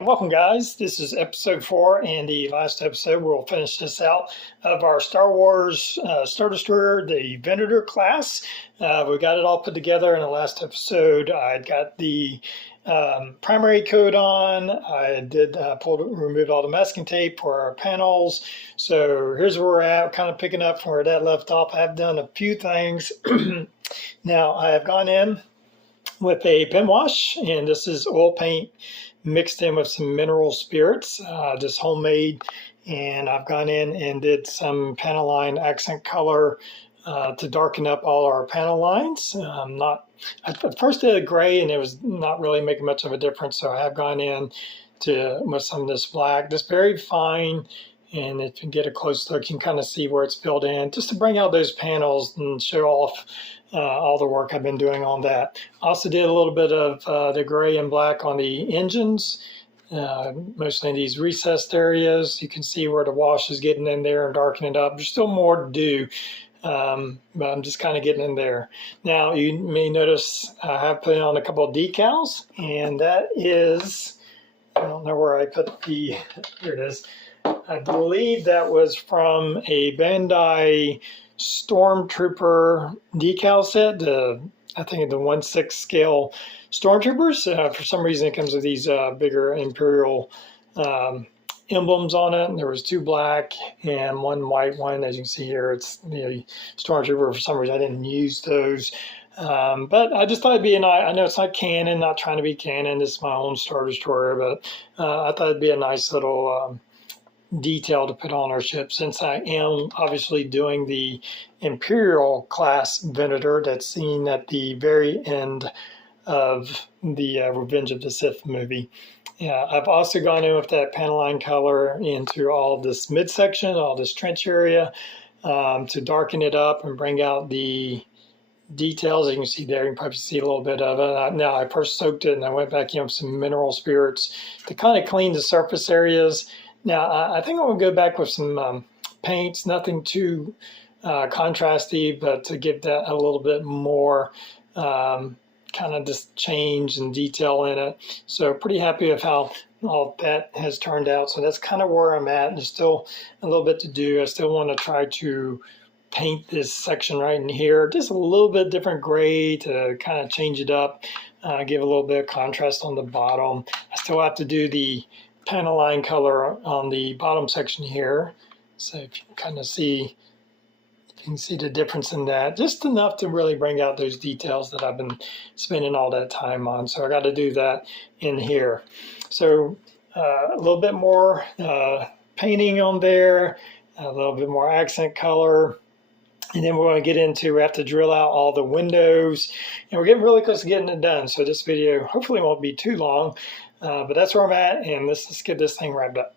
Welcome, guys. This is episode 4 and the last episode. We'll finish this out of our Star Wars Star Destroyer, the Venator class. We got it all put together in the last episode. I got the primary coat on. I did remove all the masking tape for our panels. So here's where we're at, kind of picking up from where that left off. I've done a few things. Now I have gone in with a pen wash, and this is oil paint mixed in with some mineral spirits, just homemade. And I've gone in and did some panel line accent color to darken up all our panel lines. I first did a gray and it was not really making much of a difference. So I have gone in with some of this black, just very fine. And if you get a close look, you can kind of see where it's filled in, just to bring out those panels and show off all the work I've been doing on that. Also did a little bit of the gray and black on the engines, mostly in these recessed areas. You can see where the wash is getting in there and darkening it up. There's still more to do, but I'm just kind of getting in there. Now, you may notice I have put on a couple of decals, and that is, I don't know where I put here it is. I believe that was from a Bandai Stormtrooper decal set, I think the 1/6 scale Stormtroopers. For some reason, it comes with these bigger Imperial emblems on it. And there was 2 black and 1 white one. As you can see here, it's the Stormtrooper. For some reason, I didn't use those. But I just thought it'd be I know it's not canon, not trying to be canon. It's my own Star Destroyer, but I thought it'd be a nice little detail to put on our ship, since I am obviously doing the Imperial class Venator that's seen at the very end of the Revenge of the Sith movie. Yeah, I've also gone in with that panel line color into all this midsection, all this trench area, to darken it up and bring out the details. You can see there, you can probably see a little bit of it. Now, I first soaked it and I went back in with some mineral spirits to kind of clean the surface areas. Now, I think I'm going to go back with some paints, nothing too contrasty, but to give that a little bit more kind of just change and detail in it. So pretty happy with how all that has turned out. So that's kind of where I'm at. There's still a little bit to do. I still want to try to paint this section right in here, just a little bit different gray to kind of change it up, give a little bit of contrast on the bottom. I still have to do the panel line color on the bottom section here. So if you can kind of see, you can see the difference in that, just enough to really bring out those details that I've been spending all that time on. So I got to do that in here. So a little bit more painting on there, a little bit more accent color. And then we're going to get into, we have to drill out all the windows, and we're getting really close to getting it done. So this video hopefully won't be too long. But that's where I'm at, and let's get this thing wrapped up.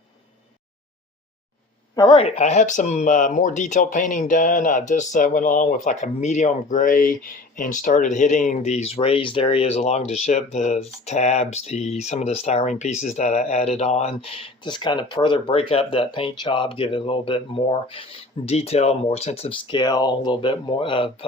All right, I have some more detailed painting done. I just went along with like a medium gray and started hitting these raised areas along the ship, the tabs, some of the styrene pieces that I added on, just kind of further break up that paint job, give it a little bit more detail, more sense of scale, a little bit more of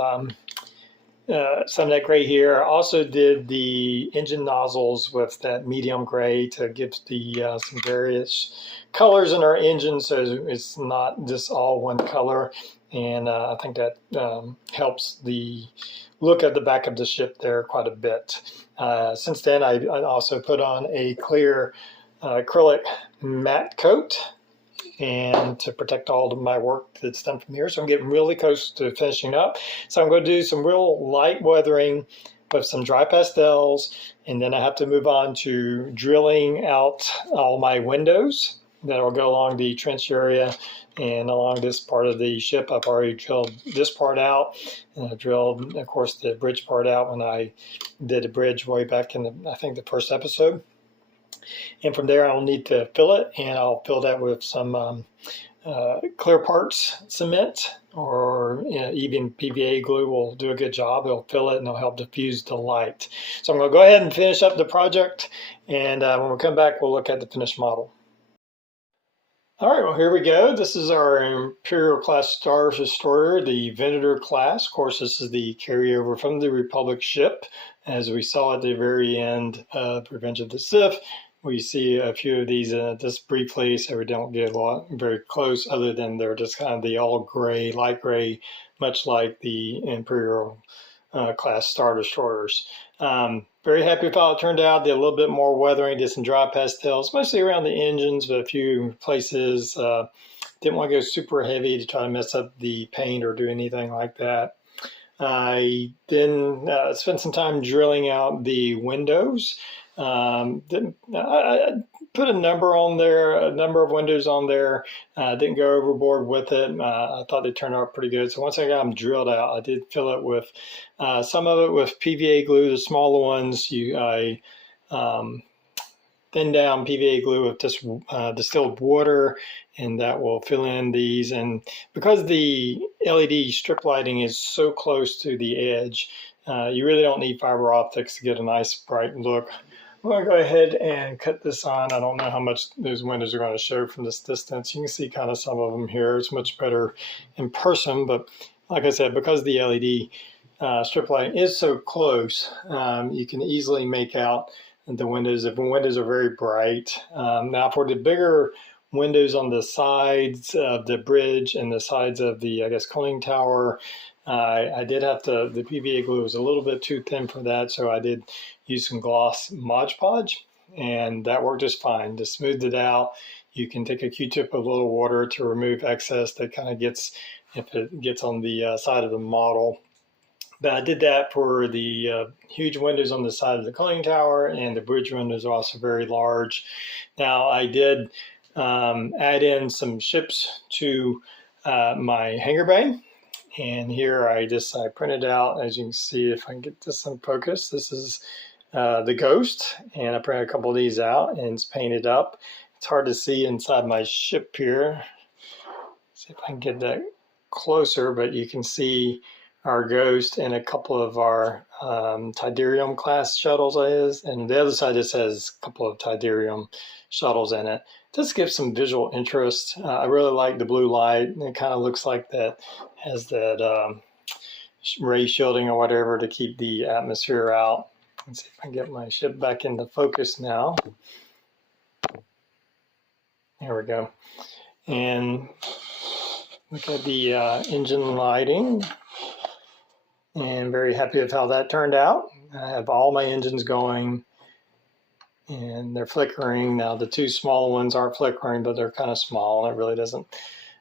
some of that gray here. I also did the engine nozzles with that medium gray to give the some various colors in our engine, so it's not just all one color. And I think that helps the look at the back of the ship there quite a bit. Since then, I also put on a clear acrylic matte coat, and to protect all of my work that's done from here. So I'm getting really close to finishing up. So I'm going to do some real light weathering with some dry pastels, and then I have to move on to drilling out all my windows that will go along the trench area and along this part of the ship. I've already drilled this part out, and I drilled, of course, the bridge part out when I did the bridge way back in I think the first episode. And from there, I'll need to fill it, and I'll fill that with some clear parts cement, or even PVA glue will do a good job. It'll fill it and it'll help diffuse the light. So I'm going to go ahead and finish up the project, and when we come back, we'll look at the finished model. All right, well, here we go. This is our Imperial class Star Destroyer, the Venator class. Of course, this is the carryover from the Republic ship. As we saw at the very end of Revenge of the Sith, we see a few of these just briefly, so we don't get very close, other than they're just kind of the all gray, light gray, much like the Imperial class Star Destroyers. Very happy with how it turned out. Did a little bit more weathering, did some dry pastels, mostly around the engines, but a few places. Didn't want to go super heavy to try to mess up the paint or do anything like that. I then spent some time drilling out the windows. I put a number on there, a number of windows on there. Didn't go overboard with it. I thought they turned out pretty good. So once I got them drilled out, I did fill it with some of it with PVA glue. The smaller ones, I thin down PVA glue with just distilled water, and that will fill in these. And because the LED strip lighting is so close to the edge, you really don't need fiber optics to get a nice bright look. I'm going to go ahead and cut this on. I don't know how much those windows are going to show from this distance. You can see kind of some of them here. It's much better in person, but like I said, because the LED strip lighting is so close, you can easily make out the windows if the windows are very bright. Now for the bigger windows on the sides of the bridge and the sides of the, I guess, conning tower, I did have to, the PVA glue was a little bit too thin for that, so I did use some gloss Mod Podge, and that worked just fine. Just smoothed it out. You can take a Q-tip with a little water to remove excess that kind of gets, if it gets on the side of the model. But I did that for the huge windows on the side of the conning tower, and the bridge windows are also very large. Now I did add in some ships to my hangar bay. And here I printed out, as you can see, if I can get this in focus, this is the Ghost, and I printed a couple of these out, and it's painted up. It's hard to see inside my ship here. See if I can get that closer, but you can see our Ghost and a couple of our Tidarium class shuttles is, and the other side just has a couple of Tidarium shuttles in it. Just gives some visual interest. I really like the blue light. It kind of looks like that has that ray shielding or whatever to keep the atmosphere out. Let's see if I can get my ship back into focus now. There we go. And look at the engine lighting. And very happy with how that turned out. I have all my engines going, and they're flickering. Now the two small ones aren't flickering, but they're kind of small, and it really doesn't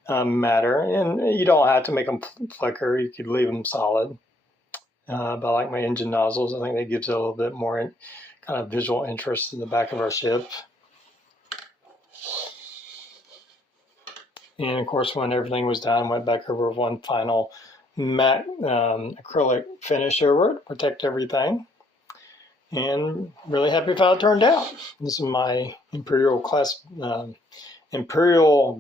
matter. And you don't have to make them flicker. You could leave them solid. But I like my engine nozzles. I think that gives it a little bit more kind of visual interest in the back of our ship. And of course, when everything was done, went back over one final matte acrylic finish over it to protect everything. And really happy with how it turned out. This is my Imperial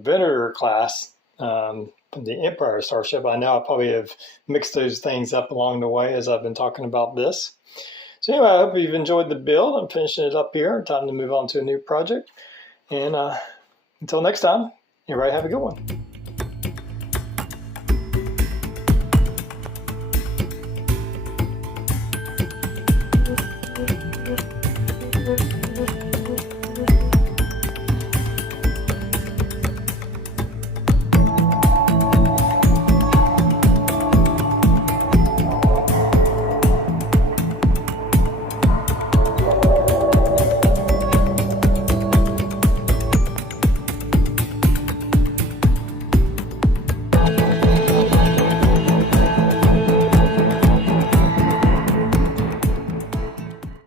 Venator class from the Empire Starship. I know I probably have mixed those things up along the way as I've been talking about this. So anyway, I hope you've enjoyed the build. I'm finishing it up here. Time to move on to a new project. And until next time, everybody have a good one.